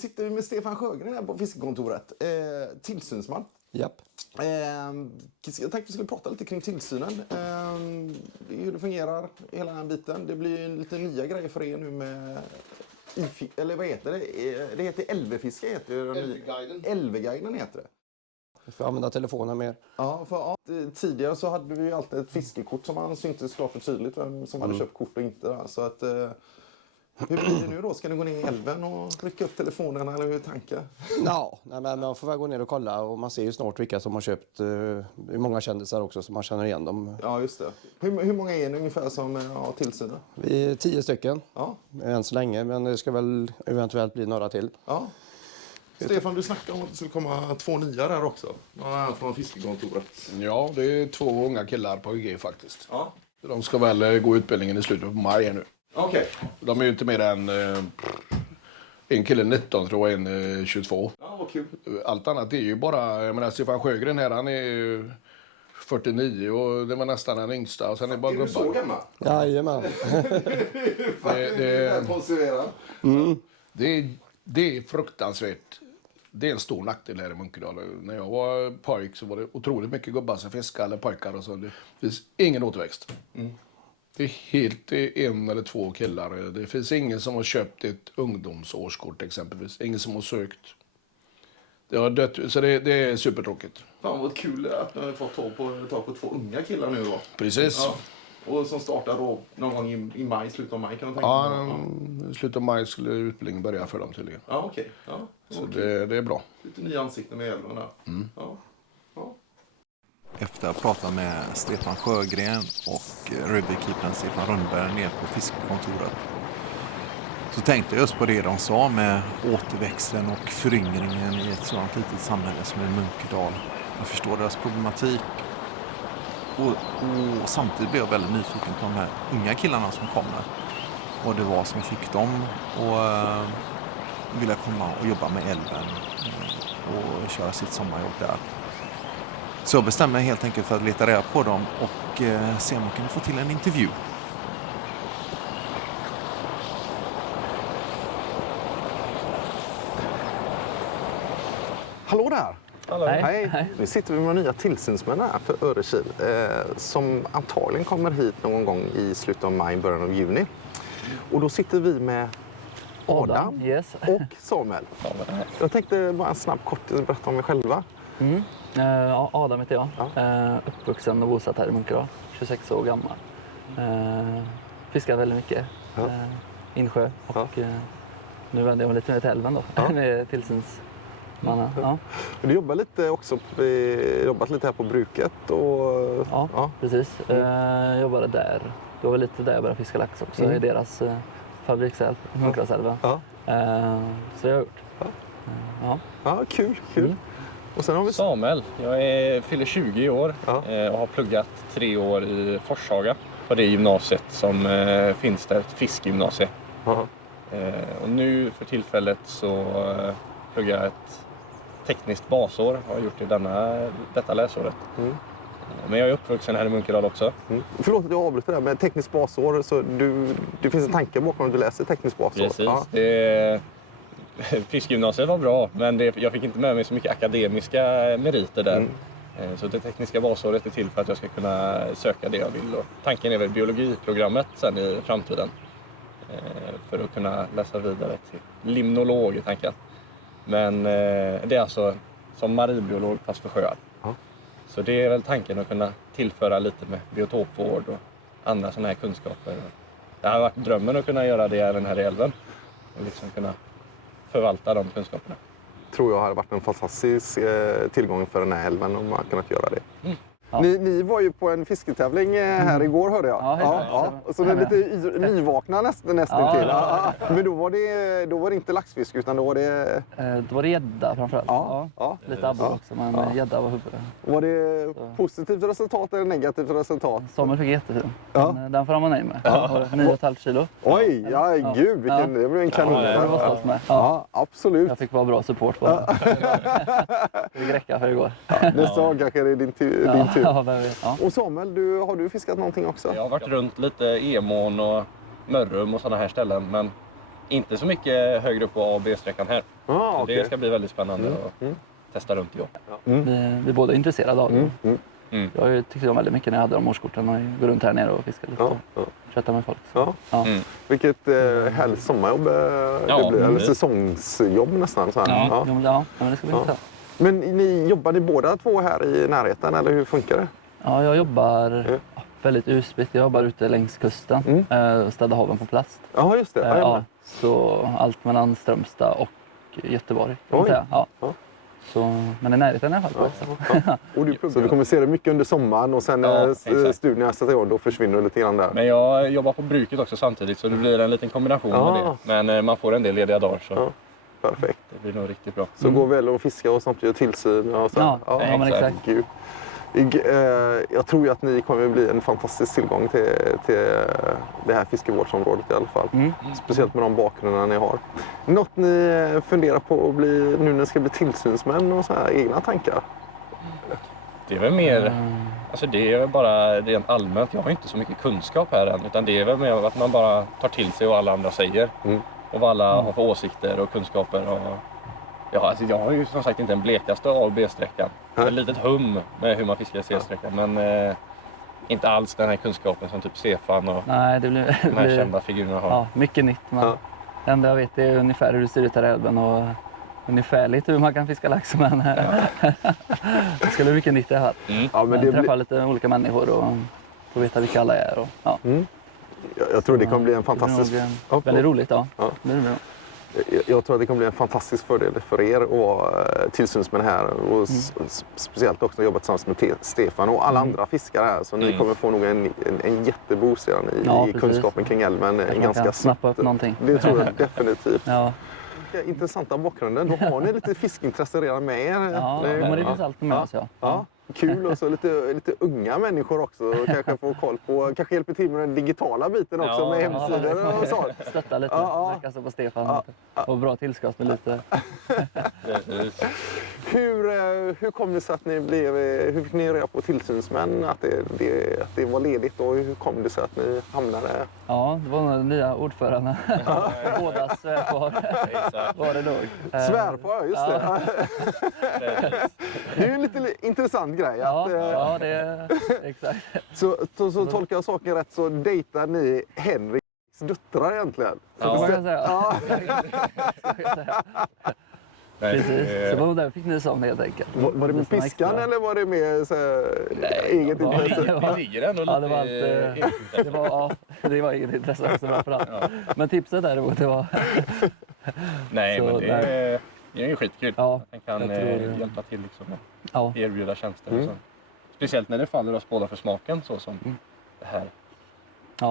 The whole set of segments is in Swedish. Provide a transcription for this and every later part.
sitter med Stefan Sjögren här på fiskekontoret. Tillsynsman. Japp. Jag tänkte vi skulle prata lite kring tillsynen. Hur det fungerar, hela den här biten. Det blir ju lite nya grejer för er nu med... Eller vad heter det? Det heter LV-fiske. LV-guiden heter det. Vi får använda telefonen mer. Ja, för tidigare så hade vi ju alltid ett fiskekort som man syntes klart och tydligt vem som hade köpt kort och inte. Där. Så att, hur blir det nu då? Ska ni gå ner i älven och rycka upp telefonerna eller hur är tankar? Ja, men man får väl gå ner och kolla och man ser ju snart vilka som har köpt. Det är många kändisar också som man känner igen dem. Ja, just det. Hur många är ni ungefär som har tillsyn? Vi är 10 stycken än så länge, men det ska väl eventuellt bli några till. Ja. Stefan, du snackade om att det skulle komma 2 nya där också. Från fiskekontoret. Ja, det är 2 unga killar på UG faktiskt. Ja. De ska väl gå utbildningen i slutet på maj nu. Okej. De är ju inte mer än en kille 19 tror jag, en 22. Ja, vad kul. Allt annat är ju bara, jag menar Stefan Sjögren här, han är 49 och det var nästan den yngsta. Och sen är bara du så gammal? Jajamän. Det är fruktansvärt. Det är en stor nackdel här i Munkedal. När jag var pojk så var det otroligt mycket gubbar som fiskade, eller pojkar och så. Det finns ingen återväxt. Det är helt 1 eller 2 killar. Det finns ingen som har köpt ett ungdomsårskort exempelvis. Ingen som har sökt. Det har dött, så det är supertråkigt. Fan vad kul att ni har fått tag på 2 unga killar nu då. Precis. Ja. Och som startar då någon gång i maj, slutet av maj kan man tänka Ja, slutet av maj skulle utbildningen börja för dem tydligen. Ja, okej. Ja, så det är bra. Lite nya ansikten med älven där. Ja. Ja. Efter att ha pratat med Stefan Sjögren och rugbykeepern Stefan Rönnberg ner på fiskekontoret så tänkte jag just på det de sa med återväxten och föryngringen i ett sådant litet samhälle som är Munkedal. Jag förstår deras problematik och samtidigt blev jag väldigt nyfiken på de här unga killarna som kommer. Vad det var som fick dem att vilja komma och jobba med älven och köra sitt sommarjobb där. Så jag bestämmer mig helt enkelt för att leta reda på dem och se om man kan få till en intervju. Hallå där! Hallå. Hej. Nu sitter vi med nya tillsynsmän här för Örekil som antagligen kommer hit någon gång i slutet av maj, början av juni. Och då sitter vi med Adam yes. och Samuel. Jag tänkte bara en snabb kort berätta om er själva. Adam heter jag. Uppvuxen och bosatt här i Munkedal. 26 år gammal. Fiskar väldigt mycket. Insjö. Och nu vänder jag mig lite mer till älven då. Med tillsynsmannen. Ja. Du jobbar lite också jobbat lite här på bruket. Och, ja, precis. Jobbade där. Det var lite där jag började fiska lax också. I deras fabriksälv, Munkedalsälven. Så det har jag gjort. Ja, kul. Och sen har vi Samuel. Jag fyller 20 år och har pluggat 3 år i Forshaga. På det gymnasiet som finns där, ett fiskegymnasie. Och nu för tillfället så pluggar jag ett tekniskt basår. Har gjort det detta läsåret. Men jag är uppvuxen här i Munkedal också. Förlåt att jag avbryter där, men tekniskt basår, så det finns en tanke bakom att du läser tekniskt basår? Precis. Fiskegymnasiet var bra, men jag fick inte med mig så mycket akademiska meriter där. Så det tekniska basåret är till för att jag ska kunna söka det jag vill. Och tanken är väl biologiprogrammet sen i framtiden. För att kunna läsa vidare till limnolog i tanken. Men det är alltså som marinbiolog fast för sjöar. Så det är väl tanken att kunna tillföra lite med biotopvård och andra sådana här kunskaper. Det har varit drömmen att kunna göra det även här i älven. Och liksom kunna förvalta de kunskaperna. Tror jag hade varit en fantastisk tillgång för den här älven om man kunnat göra det. Ni var ju på en fisketävling här igår, hörde jag. Så det är lite nyvakna nästan till. Men då var det inte laxfisk utan då var det... Då var det gädda framförallt. Lite abborre också, men gädda var huvudet. Var det positivt resultat eller negativt resultat? Samuel fick jättefin. Den får han vara nöjd med. 9,5 kilo. Oj, gud, det blev en kanon. Det var stolt med. Absolut. Jag fick bara bra support på det. Det fick räcka för igår. Nästa gång kanske det är din tur. Och Samuel, har du fiskat någonting också? Jag har varit runt lite Emån och Mörrum och sådana här ställen, men inte så mycket högre upp på A och B-sträckan här. Okay. Det ska bli väldigt spännande att testa runt i år. Vi är båda intresserade av det. Jag tyckte om väldigt mycket när jag hade de årskorten och gå runt här nere och fiska lite och chatta med folk. Vilket härligt sommarjobb det blir, eller säsongsjobb nästan. Så här. Ja, men det ska bli intressant. Men jobbar ni båda två här i närheten eller hur funkar det? Ja, jag jobbar väldigt utspritt. Jag jobbar ute längs kusten och städar haven på plast. Ja, just det. Så allt mellan Strömstad och Göteborg kan man säga. Så, men i närheten i alla fall. Så du kommer se det mycket under sommaren och sen när studierna sätter igång, då försvinner du lite grann där. Men jag jobbar på bruket också samtidigt så det blir en liten kombination av det. Men man får en del lediga dagar så perfekt. Det blir nog riktigt bra. Så går väl och fiska och samtidigt tillsyn och så. Men exakt. Gud. Jag tror ju att ni kommer att bli en fantastisk tillgång till det här fiskevårdsområdet i alla fall. Speciellt med de bakgrunderna ni har. Något ni funderar på att bli nu när ni ska bli tillsynsmän och så här, egna tankar? Det är väl mer, alltså det är väl bara rent allmänt. Jag har inte så mycket kunskap här än utan det är väl mer att man bara tar till sig vad alla andra säger. Och vad alla har för åsikter och kunskaper. Alltså jag har ju som sagt inte en blekaste A och B-sträckan. Ett litet hum med hur man fiskar C-sträckan. Men inte alls den här kunskapen som typ Stefan och de här kända figurerna har. Ja, mycket nytt. Men det enda jag vet är ungefär hur det ser ut här i älven och ungefärligt hur man kan fiska lax. Men det skulle bli mycket nytt i alla fall. Men träffa lite olika människor och få veta vilka alla är. Jag tror det kommer bli en fantastisk... Väldigt roligt, Jag tror att det kommer bli en fantastisk fördel för er att vara tillsynsmän här och speciellt också jobba tillsammans med Stefan och alla andra fiskare här. Så ni kommer få nog en jätteboost i kunskapen kring älven. Ganska snabba upp någonting. Det tror jag definitivt. Intressanta bakgrunden. Då har ni lite fiskintresse redan med er. Ja, de har intressant med oss. Kul och så lite unga människor också. Kanske få koll på, kanske hjälper till med den digitala biten också med hemsidor och så. Stötta lite, kasta på Stefan och bra tillskott med lite. Hur kom det sig att ni blev, hur fick ni reda på tillsynsmän att det var ledigt och hur kom det sig att ni hamnade? Ja, det var den nya ordföranden. Båda svärfar var det nog. Svärfar, just det. Det är ju en lite intressant grej. Ja, det är exakt. Så tolkar jag saken rätt så dejtar ni Henriks döttrar egentligen? Så kan man säga. Precis, så var det där fick ni som helt enkelt. Var det med piskan eller var det med eget intresse? Det ligger ändå lite det var eget intresse också framförallt. Men tipset däremot det var... Nej, men det är ju skitkul. Man kan hjälpa till liksom och erbjuda tjänster och så. Speciellt när det faller oss båda för smaken så som det här.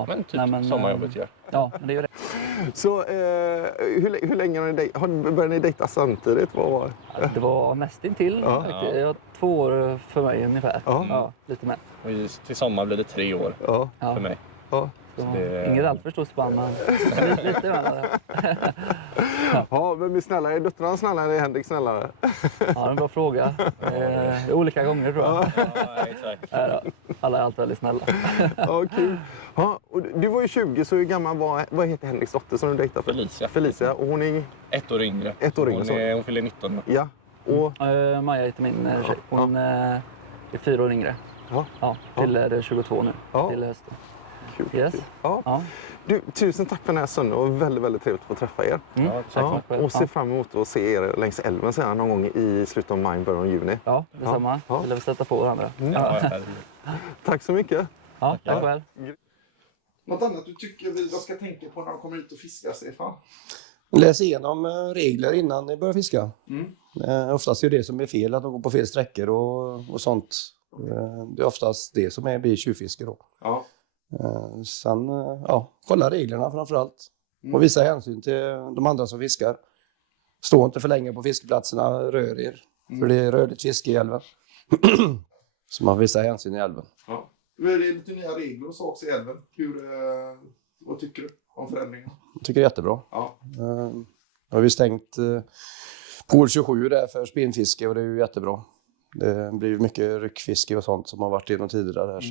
Men typ sommarjobbet gör. Ja, men det gör det. Så hur länge började ni dejta samtidigt? Det var nästintill. Det var 2 år för mig ungefär. Lite mer. Och till sommar blir det 3 år för mig. Inget allt för stort spann, men lite mer. Vem är snällare? Är döttrarna snällare eller är Henrik snällare? Det är en bra fråga. Olika gånger tror jag. Exakt. Alla är alltid väldigt snälla. Kul. Och du var ju 20, så hur gammal vad heter Henriks dotter som du dejtade? Felicia. Och hon är? 1 år yngre. Hon fyller 19 nu. Ja. Och? Maja heter min tjej. Hon är 4 år yngre. Fyller 22 nu. Till hösten. Yes. Du, tusen tack för den här stunden. Det var väldigt, väldigt trevligt att få träffa er. Och se fram emot att se er längs älven sedan någon gång i slutet av maj, början av juni. Ja, detsamma. Eller vi sätta på varandra. Tack så mycket. Tack väl. Något annat du tycker vi ska tänka på när de kommer ut och fiskar, Stefan? Läs igenom regler innan ni börjar fiska. Oftast är det som är fel, att de går på fel sträckor och sånt. Det är oftast det som blir tjuvfiske då. Sen kolla reglerna framförallt. Och visa hänsyn till de andra som fiskar. Stå inte för länge på fiskeplatserna, rör er. För det är rörligt fiske i älven. Så man visar hänsyn i älven. Det är lite nya regler och så också i älven. Vad tycker du om förändringen? Jag tycker det är jättebra. Har vi stängt pool 27 där för spinnfiske och det är ju jättebra. Det blir mycket ryckfiske och sånt som har varit inom tidigare där.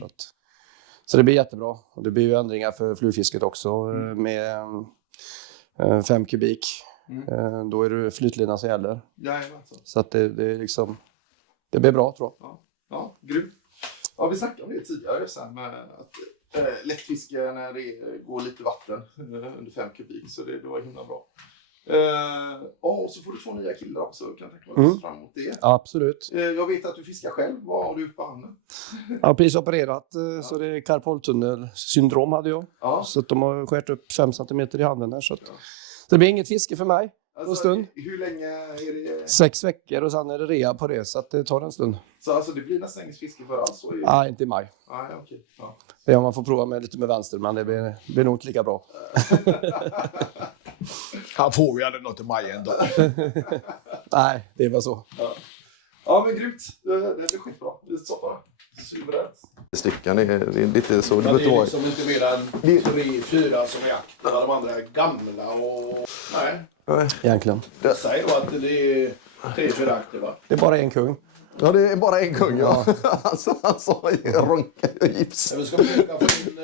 Så det blir jättebra. Och det blir ju ändringar för flugfisket också med 5 kubik. Då är det flytlina som gäller. Jajamensan. Så att det är liksom, det blir bra tror jag. Ja, grymt. Ja, vi snackade om det tidigare sen med att lättfiske när det går lite vatten under 5 kubik, så det var himla bra. Och så får du 2 nya killar också, kan jag tänka mig fram emot det. Absolut. Jag vet att du fiskar själv. Vad har du på handen? Jag har precis opererat, så det är karpaltunnelsyndrom hade jag. Ja. Så att de har skärt upp 5 centimeter i handen här. Så att, det blir inget fiske för mig på en stund. Hur länge är det? 6 veckor och sen är det rea på det, så att det tar en stund. Så alltså det blir nästan inget fiske för alls? Nej, inte i maj. Nej, okej. Ja. Det är om man får prova med lite med vänster, men det blir nog inte lika bra. Han får ju aldrig något i maj ändå. Nej, det var så. Ja, men grymt. Det blir skitbra. Vi stoppar det. Suveränt. Stycken, det är lite så. Men det är liksom inte mer än 3-4 som är aktiva. De andra är gamla och... Nej. Egentligen. Säg då att det är 3-4 aktiva. Det är bara en kung. Ja, det är bara en kung, ja. Han sa ronka och gips. Eller ska vi försöka få in